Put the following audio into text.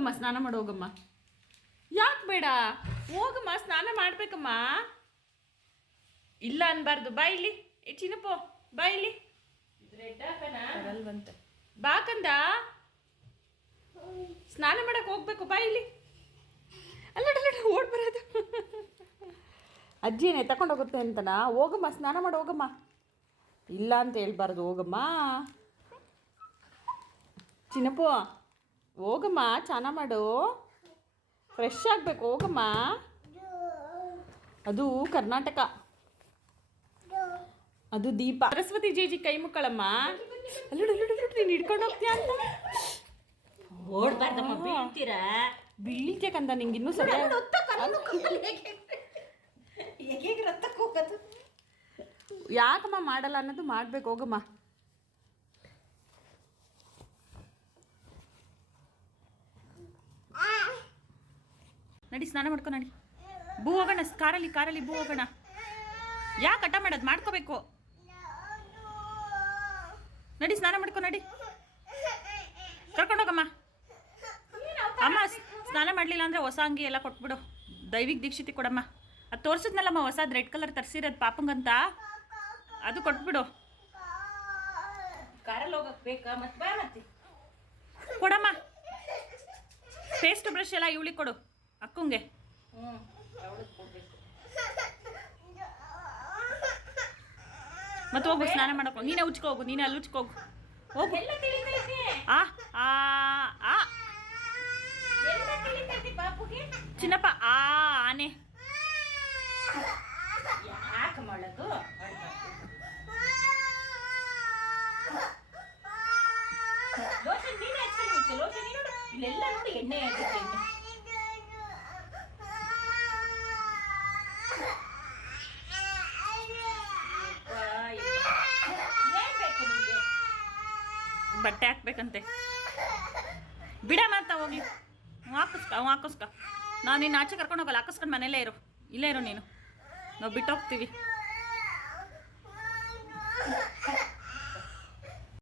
ಹೋಗಮ್ಮ ಸ್ನಾನ ಮಾಡಿ ಹೋಗಮ್ಮ. ಯಾಕೆ ಬೇಡ? ಹೋಗಮ್ಮ, ಸ್ನಾನ ಮಾಡ್ಬೇಕಮ್ಮ. ಇಲ್ಲ ಅನ್ಬಾರ್ದು. ಬಾ ಇಲ್ಲಿ. ಚಿನ್ನಪ್ಪು ಬಾ ಇಲ್ಲಿ. ಬಾ ಕಂದ, ಸ್ನಾನ ಮಾಡಕ್ ಹೋಗ್ಬೇಕು. ಬಾ ಇಲ್ಲಿ. ಅಲ್ಲ ಓಡ್ ಬರೋದು. ಅಜ್ಜಿನೇ ತಗೊಂಡೋಗುತ್ತೆ ಅಂತನಾ? ಹೋಗಮ್ಮ, ಸ್ನಾನ ಮಾಡಿ ಹೋಗಮ್ಮ. ಇಲ್ಲ ಅಂತ ಹೇಳ್ಬಾರ್ದು. ಹೋಗಮ್ಮ ಚಿನ್ನಪ್ಪು, ಹೋಗಮ್ಮ, ಸ್ನಾನ ಮಾಡು. ಫ್ರೆಶ್ ಆಗಬೇಕು. ಹೋಗಮ್ಮ. ಅದು ಕರ್ನಾಟಕ, ಅದು ದೀಪ. ಸರಸ್ವತಿ ಜೇಜಿ ಕೈ ಮುಕ್ಕಳಮ್ಮ. ಅಲ್ಲೂ ನೀನು ಹಿಡ್ಕೊಂಡು ಹೋಗ್ತೀಯ ಅಂತ ಓಡ್ಬಾರ್ದಮ್ಮ, ಬೀಳ್ತೀರಾ. ಬೀಳ್ತೇಕಂದ ನಿಂಗೆ ಇನ್ನೂ ಸರಿ. ಯಾಕಮ್ಮ ಮಾಡಲ್ಲ ಅನ್ನೋದು ಮಾಡ್ಬೇಕು. ಹೋಗಮ್ಮ. ನಡಿ, ಸ್ನಾನ ಮಾಡ್ಕೊ. ನಡಿ, ಬೂ ಹೋಗೋಣ. ಕಾರಲ್ಲಿ ಬೂ ಹೋಗೋಣ. ಯಾಕೆ ಹಠ ಮಾಡೋದು? ಮಾಡ್ಕೋಬೇಕು. ನಡಿ, ಸ್ನಾನ ಮಾಡ್ಕೊ. ನಡಿ, ಕರ್ಕೊಂಡೋಗಮ್ಮ. ಅಮ್ಮ ಸ್ನಾನ ಮಾಡಲಿಲ್ಲ ಅಂದರೆ ಹೊಸ ಅಂಗಿ ಎಲ್ಲ ಕೊಟ್ಬಿಡು. ದೈವಿಕ ದೀಕ್ಷಿತಿ ಕೊಡಮ್ಮ. ಅದು ತೋರಿಸಿದ್ನಲ್ಲಮ್ಮ, ಹೊಸದು ರೆಡ್ ಕಲರ್ ತರಿಸಿರೋದು ಪಾಪಂಗಂತ, ಅದು ಕೊಟ್ಬಿಡು. ಕಾರಲ್ಲಿ ಹೋಗಕ್ಕೆ ಬೇಕಾ? ಮತ್ತೆ ಬಾ. ಮತ್ತೆ ಕೊಡಮ್ಮ. ಪೇಸ್ಟ್ ಬ್ರಷ್ ಎಲ್ಲ ಇವಳಿಗೆ ಕೊಡು, ಅಕ್ಕಂಗೆ. ಅವಳಿಗೆ ಕೊಡ್ಬೇಕು. ಮತ್ತೆ ಹೋಗು, ಸ್ನಾನ ಮಾಡಕ್ಕೆ. ನೀನೇ ಉಚ್ಕೋಗು, ನೀನೇ ಅಲ್ಲಿ ಉಚ್ಕೋಗು. ಹೋಗು. ಎಲ್ಲ ತಿಳಿತೈತೆ. ಎಲ್ಲ ತಿಳಿತೈತೆ ಪಾಪುಗೆ. ಚಿನ್ನಪ್ಪ ಆನೆ. ಯಾಕೆ ಮಾಡೋದು? ಲೋಷನ್ ನೀನೇ ಹಚ್ಕೊಂಡಿದ್ದೆ. ಲೋಷನ್ ನೋಡು, ಇಲ್ಲೆಲ್ಲ ನೋಡಿ ಎಣ್ಣೆ ಆಗಿತ್ತು. ಏನ್ ಬೇಕು ನಿಮಗೆ? ಬಟ್ಟೆ ಹಾಕ್ಬೇಕಂತೆ. ಬಿಡ ಮಾತಾ ಹೋಗ್ಲಿ. ಹಾಕಿಸ್ಕ. ನಾವು ನಿನ್ನ ಆಚೆ ಕರ್ಕೊಂಡು ಹೋಗಲ್ಲ. ಹಾಕಿಸ್ಕೊಂಡು ಮನೇಲೇ ಇರು. ಇಲ್ಲೇ ಇರು ನೀನು. ನಾವು ಬಿಟ್ಟು ಹೋಗ್ತೀವಿ.